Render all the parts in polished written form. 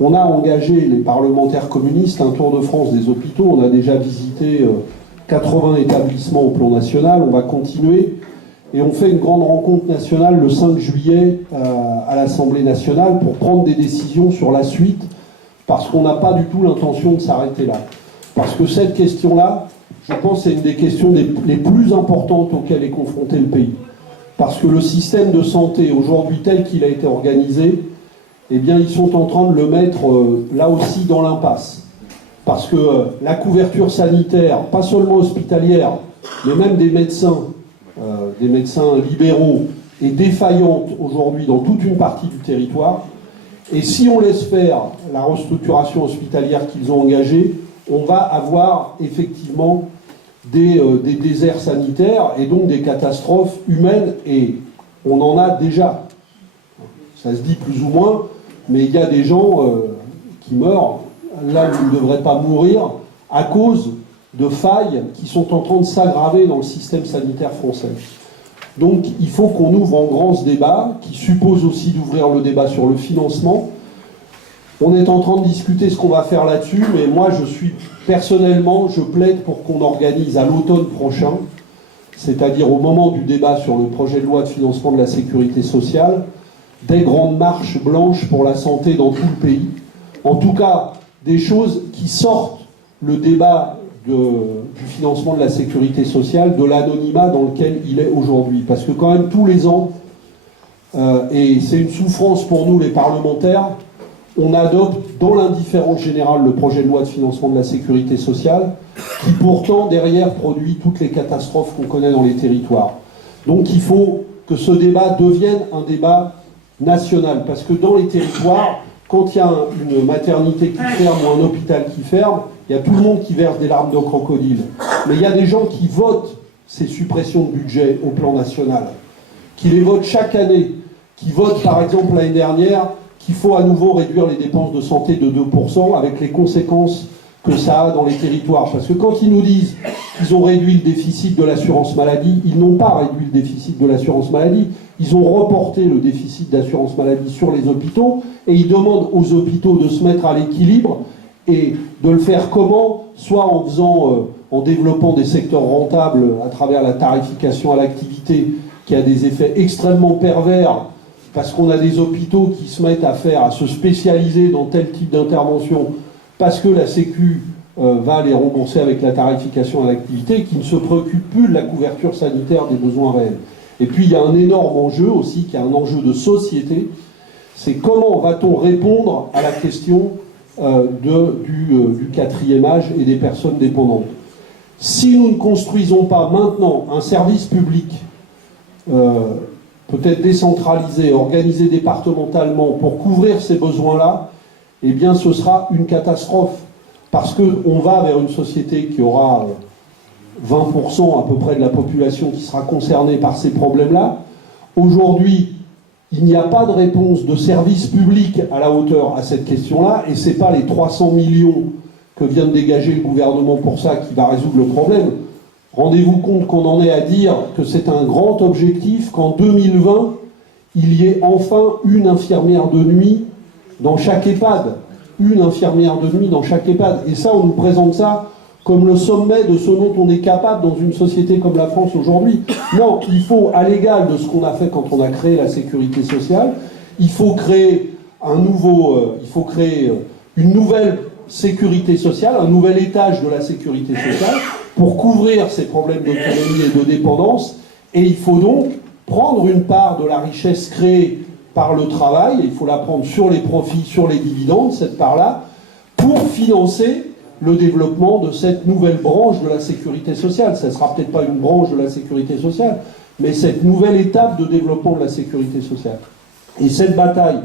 On a engagé, les parlementaires communistes, un tour de France des hôpitaux. On a déjà visité 80 établissements au plan national. On va continuer. Et on fait une grande rencontre nationale le 5 juillet à l'Assemblée nationale pour prendre des décisions sur la suite, parce qu'on n'a pas du tout l'intention de s'arrêter là. Parce que cette question-là, je pense, c'est une des questions les plus importantes auxquelles est confronté le pays. Parce que le système de santé, aujourd'hui tel qu'il a été organisé, eh bien, ils sont en train de le mettre là aussi dans l'impasse. Parce que la couverture sanitaire, pas seulement hospitalière, mais même des médecins libéraux, est défaillante aujourd'hui dans toute une partie du territoire. Et si on laisse faire la restructuration hospitalière qu'ils ont engagée, on va avoir effectivement des déserts sanitaires et donc des catastrophes humaines, et on en a déjà. Ça se dit plus ou moins, mais il y a des gens qui meurent là où ils ne devraient pas mourir à cause de failles qui sont en train de s'aggraver dans le système sanitaire français. Donc il faut qu'on ouvre en grand ce débat, qui suppose aussi d'ouvrir le débat sur le financement. On est en train de discuter ce qu'on va faire là-dessus, mais moi personnellement, je plaide pour qu'on organise à l'automne prochain, c'est-à-dire au moment du débat sur le projet de loi de financement de la sécurité sociale, des grandes marches blanches pour la santé dans tout le pays. En tout cas, des choses qui sortent le débat du financement de la sécurité sociale de l'anonymat dans lequel il est aujourd'hui. Parce que quand même tous les ans, et c'est une souffrance pour nous les parlementaires, on adopte dans l'indifférence générale le projet de loi de financement de la sécurité sociale, qui pourtant derrière produit toutes les catastrophes qu'on connaît dans les territoires. Donc il faut que ce débat devienne un débat national, parce que dans les territoires, quand il y a une maternité qui ferme ou un hôpital qui ferme, il y a tout le monde qui verse des larmes de crocodile. Mais il y a des gens qui votent ces suppressions de budget au plan national, qui les votent chaque année, qui votent par exemple l'année dernière qu'il faut à nouveau réduire les dépenses de santé de 2%, avec les conséquences que ça a dans les territoires. Parce que quand ils nous disent qu'ils ont réduit le déficit de l'assurance maladie, ils n'ont pas réduit le déficit de l'assurance maladie, ils ont reporté le déficit d'assurance maladie sur les hôpitaux, et ils demandent aux hôpitaux de se mettre à l'équilibre, et de le faire comment? Soit en développant des secteurs rentables à travers la tarification à l'activité, qui a des effets extrêmement pervers, parce qu'on a des hôpitaux qui se mettent à se spécialiser dans tel type d'intervention, parce que la Sécu va les rembourser avec la tarification à l'activité, qui ne se préoccupe plus de la couverture sanitaire des besoins réels. Et puis il y a un énorme enjeu aussi, qui est un enjeu de société, c'est comment va-t-on répondre à la question du quatrième âge et des personnes dépendantes. Si nous ne construisons pas maintenant un service public peut-être décentralisé, organisé départementalement pour couvrir ces besoins-là, eh bien ce sera une catastrophe. Parce qu'on va vers une société qui aura 20% à peu près de la population qui sera concernée par ces problèmes-là. Aujourd'hui, il n'y a pas de réponse de service public à la hauteur à cette question-là, et ce n'est pas les 300 millions que vient de dégager le gouvernement pour ça qui va résoudre le problème. Rendez-vous compte qu'on en est à dire que c'est un grand objectif qu'en 2020, il y ait enfin une infirmière de nuit dans chaque EHPAD. Une infirmière de nuit dans chaque EHPAD. Et ça, on nous présente ça comme le sommet de ce dont on est capable dans une société comme la France aujourd'hui. Non, il faut, à l'égal de ce qu'on a fait quand on a créé la sécurité sociale, il faut créer une nouvelle sécurité sociale, un nouvel étage de la sécurité sociale, pour couvrir ces problèmes d'autonomie et de dépendance. Et il faut donc prendre une part de la richesse créée par le travail, et il faut la prendre sur les profits, sur les dividendes, cette part-là, pour financer le développement de cette nouvelle branche de la sécurité sociale. Ça ne sera peut-être pas une branche de la sécurité sociale, mais cette nouvelle étape de développement de la sécurité sociale. Et cette bataille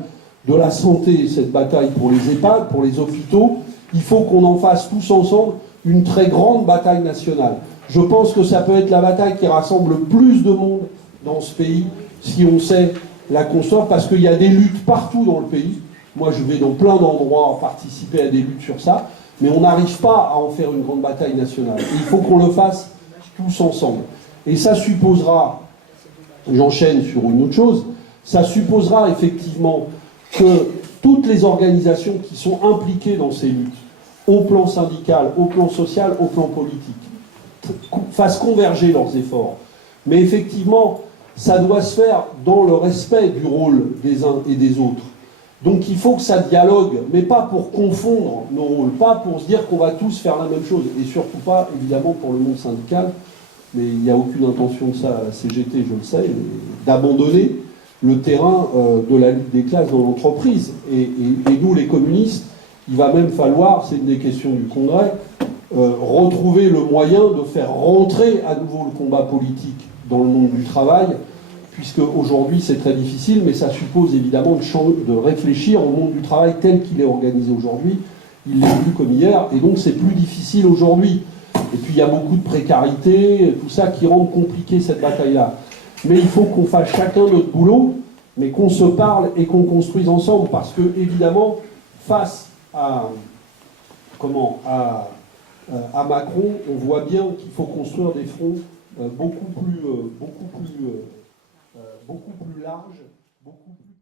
de la santé, cette bataille pour les EHPAD, pour les hôpitaux, il faut qu'on en fasse tous ensemble une très grande bataille nationale. Je pense que ça peut être la bataille qui rassemble le plus de monde dans ce pays, si on sait la construire, parce qu'il y a des luttes partout dans le pays. Moi, je vais dans plein d'endroits participer à des luttes sur ça, mais on n'arrive pas à en faire une grande bataille nationale. Et il faut qu'on le fasse tous ensemble. Et ça supposera, j'enchaîne sur une autre chose, ça supposera effectivement que toutes les organisations qui sont impliquées dans ces luttes, au plan syndical, au plan social, au plan politique, fassent converger leurs efforts. Mais effectivement, ça doit se faire dans le respect du rôle des uns et des autres. Donc il faut que ça dialogue, mais pas pour confondre nos rôles, pas pour se dire qu'on va tous faire la même chose, et surtout pas, évidemment, pour le monde syndical, mais il n'y a aucune intention de ça à la CGT, je le sais, d'abandonner le terrain de la lutte des classes dans l'entreprise. Et nous, les communistes, il va même falloir, c'est une des questions du Congrès, retrouver le moyen de faire rentrer à nouveau le combat politique dans le monde du travail, puisque aujourd'hui c'est très difficile, mais ça suppose évidemment de réfléchir au monde du travail tel qu'il est organisé aujourd'hui. Il n'est plus comme hier, et donc c'est plus difficile aujourd'hui. Et puis il y a beaucoup de précarité, tout ça qui rend compliqué cette bataille-là. Mais il faut qu'on fasse chacun notre boulot, mais qu'on se parle et qu'on construise ensemble, parce que évidemment, face à Macron, on voit bien qu'il faut construire des fronts beaucoup plus larges, beaucoup plus